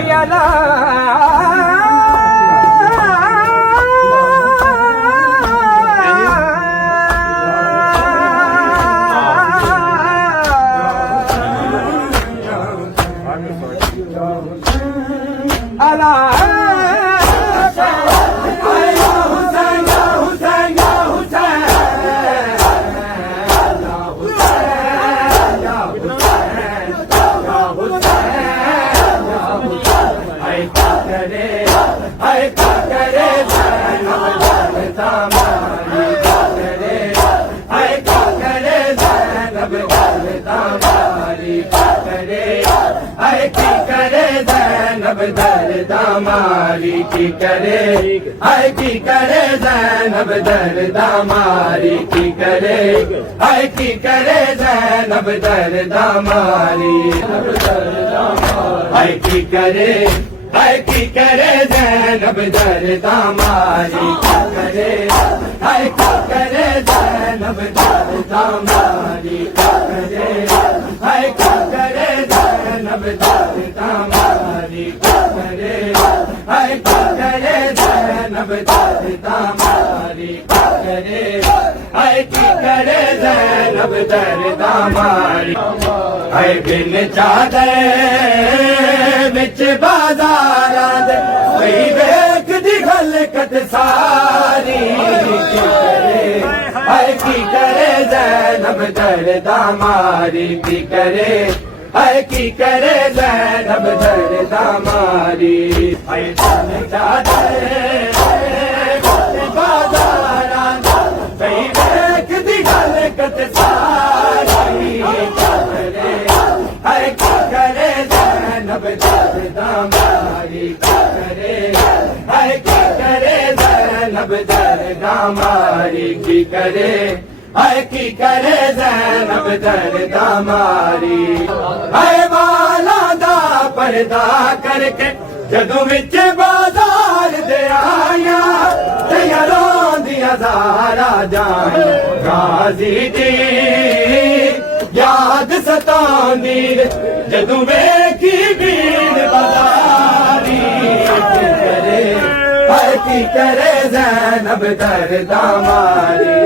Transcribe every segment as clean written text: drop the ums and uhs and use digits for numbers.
भैया दामारी की करे हाय की करे ज़ैनब दर्द दामारी की करे हाय की करे ज़ैनब दर्द दामारी हाय की करे ज़ैनब दर्द दामारी की करे हाय की करे ज़ैनब दर्द दामारी की करे हाय की करे ज़ैनब दर्द दामारी हाय की करे ज़ैनब दर्द दामारी करे हाय की करे ज़ैनब दर्द दामारी हाय बिन चादर विच बाज़ारां दे कोई वेखदी खलकत सारी हाय की करे ज़ैनब दर्द दामारी की करे हाय की करे ज़ैनब दर्द दामारी हाय बिन चादर बाज़ारां दे कोई वेखदी खलकत सारी हाय की करे ज़ैनब दर्द दामारी करे हाय की करे ज़ैनब दर्द दामारी की करे हाय की करे ज़ैनब दर्द दामारी हाय वाला दा पर्दा करके जदों विच बाजार दे आया ते रोंदियां ज़ारा जान गाज़ी दी याद सतांदी जदों वेखी भीड़ बाज़ारी करे हाय की करे ज़ैनब दर्द दामारी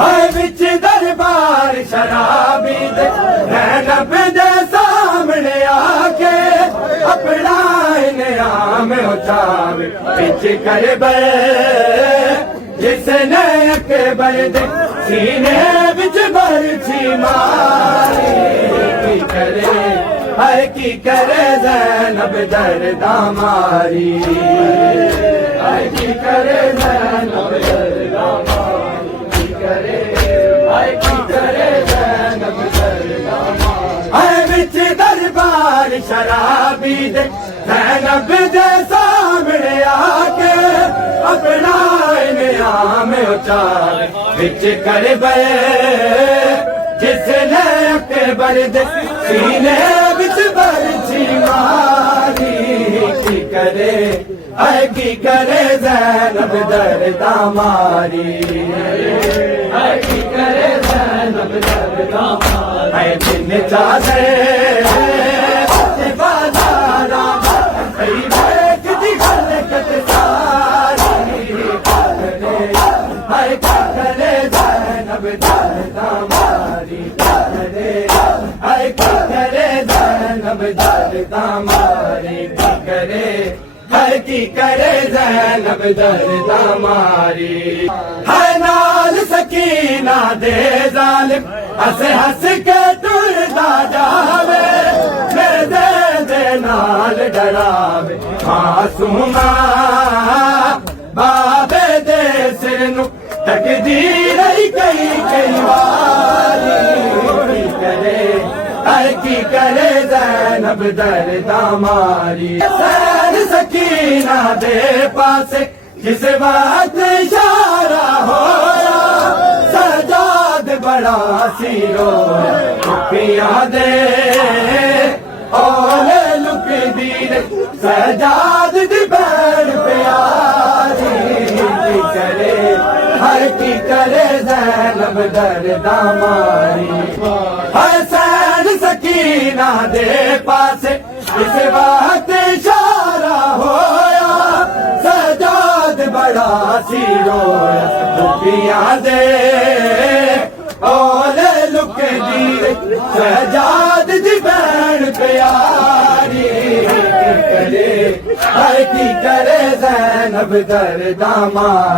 हाय विच दरबार शराबी दे ज़ैनब दे सामने आके अपना इनाम उठावे विच करबल जिसने अकबर दे सीने विच बरछी मारी की करे हाय की करे ज़ैनब दर्द दामारी हाय की करे ज़ैनब दर्द दामारी करे हाय की करे ज़ैनब दर्द दामारी हाय विच दरबार शराबी दे ज़ैनब दे सामने आके अपना इनाम उठावे विच करबल जिसने अकबर दे सीने विच बरछी मारी की करे हाय की करे ज़ैनब दर्द दामारी हाय की करे ज़ैनब दर्द दामारी हाय बिन चादर बाज़ारां कई वेखदी खलकत सारी हाय की करे ज़ैनब दर्द दामारी करे हाय की करे ज़ैनब दर्द दामारी करे हाय की करे ज़ैनब दर्द दामारी हाय नाल सकीना दे ज़ालिम हंस हंस के टुरदा जावे मेरे दे नाल डरावे मासूमा बाबे दे सिर नूं तकदी रही कई वारी करे हाय की करे ज़ैनब दर्द दामारी सैर सकीना दे पासे जिस वक्त इशारा होया सजाद बड़ा सी रोया रुपया दे ओले लुक दी सजाद दी बैठ प्यारी करे हर की करे ज़ैनब दर्द दामारी हर सैन सकीना दे पासे इस वक्त सी रोया दुखियां दे ओले लुक दी सजाद दी भैन प्यारी की करे ज़ैनब दर्दा मारी